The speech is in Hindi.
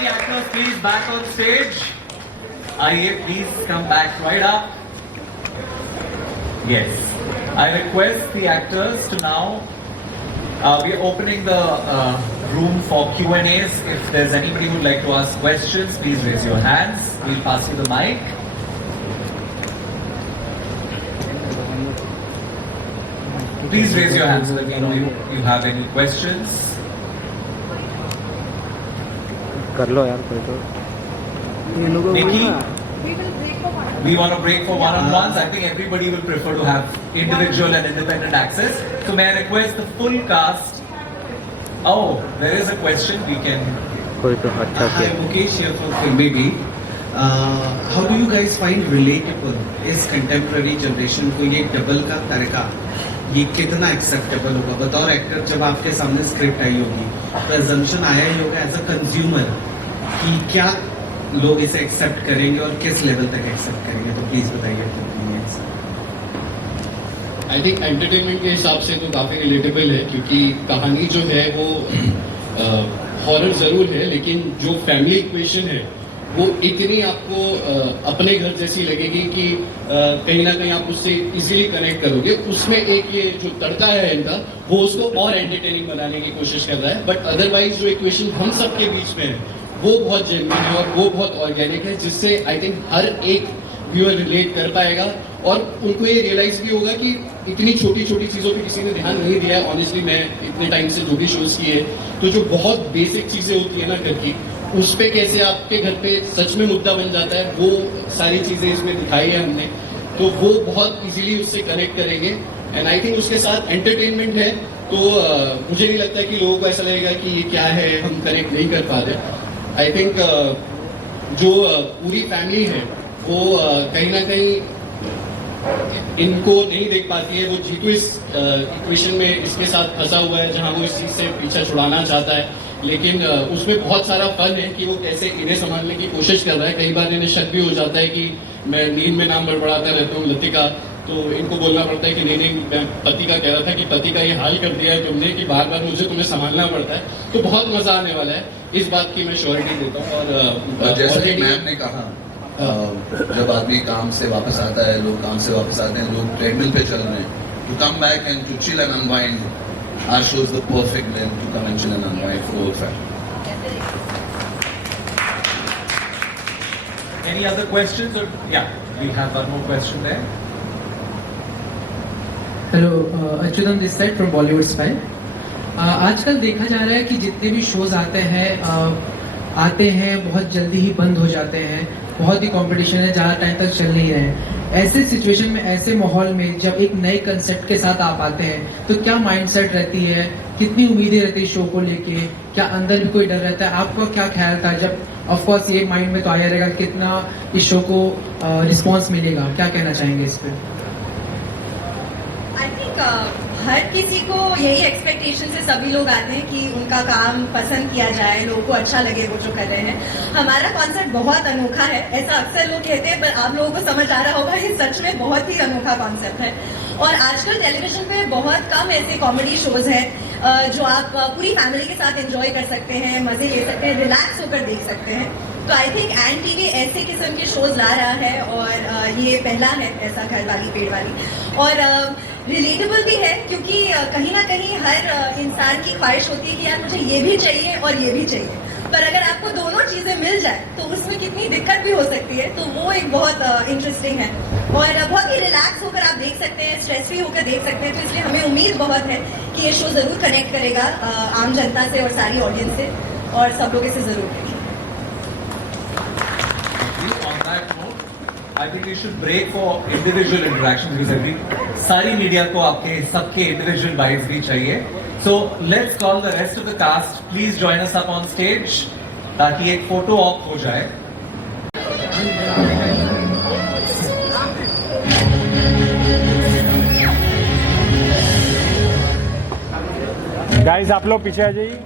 the actors please back on stage. Aye, please come back right up. Yes. I request the actors to now, we are opening the room for Q&As. If there's anybody who would like to ask questions, please raise your hands. We'll pass you the mic. Please raise your hands so that we know you have any questions. कर लो यार कोई तो Nikki, we want to break for one-on-ones. I think everybody will prefer to have individual and independent access. So may I request the full cast? Oh, there is a question. We can. कोई तो अच्छा Hi, किया Mukesh here from Filmbaby. How do you guys find relatable इस contemporary generation को ये डबल का तरीका ये कितना एक्सेप्टेबल होगा? बतौर एक्टर जब आपके सामने स्क्रिप्ट आई होगी तो assumption आया ही होगा एज अ कंज्यूमर कि क्या लोग इसे एक्सेप्ट करेंगे और किस लेवल तक एक्सेप्ट करेंगे, तो प्लीज बताइए। आई थिंक एंटरटेनमेंट के हिसाब से तो काफी रिलेटेबल है, क्योंकि कहानी जो है वो हॉरर जरूर है, लेकिन जो फैमिली इक्वेशन है वो इतनी आपको अपने घर जैसी लगेगी कि कहीं ना कहीं आप उससे इजीली कनेक्ट करोगे। उसमें एक ये जो तड़का है इनका, वो उसको और एंटरटेनिंग बनाने की कोशिश कर रहा है, बट अदरवाइज जो इक्वेशन हम सबके बीच में है वो बहुत जेन्युइन है और वो बहुत ऑर्गेनिक है, जिससे आई थिंक हर एक व्यूअर रिलेट कर पाएगा और उनको ये रियलाइज भी होगा कि इतनी छोटी छोटी चीजों पे किसी ने ध्यान नहीं दिया है। ऑनेस्टली मैं इतने टाइम से जो भी शोज किए, तो जो बहुत बेसिक चीजें होती है ना घर की, उस पे कैसे आपके घर पे सच में मुद्दा बन जाता है, वो सारी चीजें इसमें दिखाई है हमने, तो वो बहुत इजीली उससे कनेक्ट करेंगे। एंड आई थिंक उसके साथ एंटरटेनमेंट है, तो मुझे नहीं लगता कि लोगों को ऐसा लगेगा कि ये क्या है, हम कनेक्ट नहीं कर पाते। आई थिंक जो पूरी फैमिली है वो कहीं ना कहीं इनको नहीं देख पाती है। वो जीतू इस इक्वेशन में इसके साथ फंसा हुआ है, जहां वो इस चीज से पीछा छुड़ाना चाहता है, लेकिन उसमें बहुत सारा फन है कि वो कैसे इन्हें संभालने की कोशिश कर रहा है। कई बार इन्हें शक भी हो जाता है कि मैं नींद में नाम बड़बड़ाता रहता हूँ लतिका, तो इनको बोलना पड़ता है कि नहीं नहीं, मैं पति का कह रहा था कि पति का ये हाल कर दिया है तुमने कि बार बार मुझे तुम्हें संभालना पड़ता है। तो बहुत मजा आने वाला है, इस बात की मैं श्योरिटी देता हूँ। और जैसे कि मैम ने कहा, जब आदमी काम से वापस आता है, लोग काम से वापस आते हैं, लोग ट्रेडमिल पे चल रहे हैं, to come back and to chill and unwind, our show is the perfect length to come and chill and unwind for all family. Any other questions? Or yeah, we have one more question there. Hello, Achyutam this side from Bollywood spy. आजकल देखा जा रहा है कि जितने भी शोज आते हैं बहुत जल्दी ही बंद हो जाते हैं, बहुत ही कंपटीशन है, ज़्यादा टाइम तक चल नहीं रहे हैं। ऐसे सिचुएशन में, ऐसे माहौल में जब एक नए कंसेप्ट के साथ आप आते हैं तो क्या माइंडसेट रहती है, कितनी उम्मीदें रहती है शो को लेके, क्या अंदर भी कोई डर रहता है? आपका क्या ख्याल था जब, ऑफ कोर्स ये माइंड में तो आया रहेगा कितना इस शो को रिस्पॉन्स मिलेगा, क्या कहना चाहेंगे इस पर? आई थिंक हर किसी को यही एक्सपेक्टेशन से सभी लोग आते हैं कि उनका काम पसंद किया जाए, लोगों को अच्छा लगे वो जो कर रहे हैं। हमारा कॉन्सेप्ट बहुत अनोखा है, ऐसा अक्सर लोग कहते हैं, पर आप लोगों को समझ आ रहा होगा ये सच में बहुत ही अनोखा कॉन्सेप्ट है। और आजकल टेलीविजन पे बहुत कम ऐसे कॉमेडी शोज हैं जो आप पूरी फैमिली के साथ एंजॉय कर सकते हैं, मजे ले सकते हैं, रिलैक्स होकर देख सकते हैं। तो आई थिंक एन टीवी ऐसे किस्म के शोज ला रहा है और ये पहला है ऐसा घर वाली पेड़ वाली, और रिलेटेबल भी है, क्योंकि कहीं ना कहीं हर इंसान की ख्वाहिश होती है कि यार मुझे ये भी चाहिए और ये भी चाहिए, पर अगर आपको दोनों चीजें मिल जाए तो उसमें कितनी दिक्कत भी हो सकती है। तो वो एक बहुत इंटरेस्टिंग है और बहुत ही रिलैक्स होकर आप देख सकते हैं, स्ट्रेस फ्री होकर देख सकते हैं। तो इसलिए हमें उम्मीद बहुत है कि ये शो जरूर कनेक्ट करेगा आम जनता से और सारी ऑडियंस से, और सब लोग इसे जरूर देखेंगे। I think we should break for individual interactions because सारी मीडिया को आपके सबके individual vibes भी चाहिए। So let's call the rest of the cast. Please join us up on stage ताकि एक फोटो ऑप हो जाए। गाइस आप लोग पीछे आ जाइए।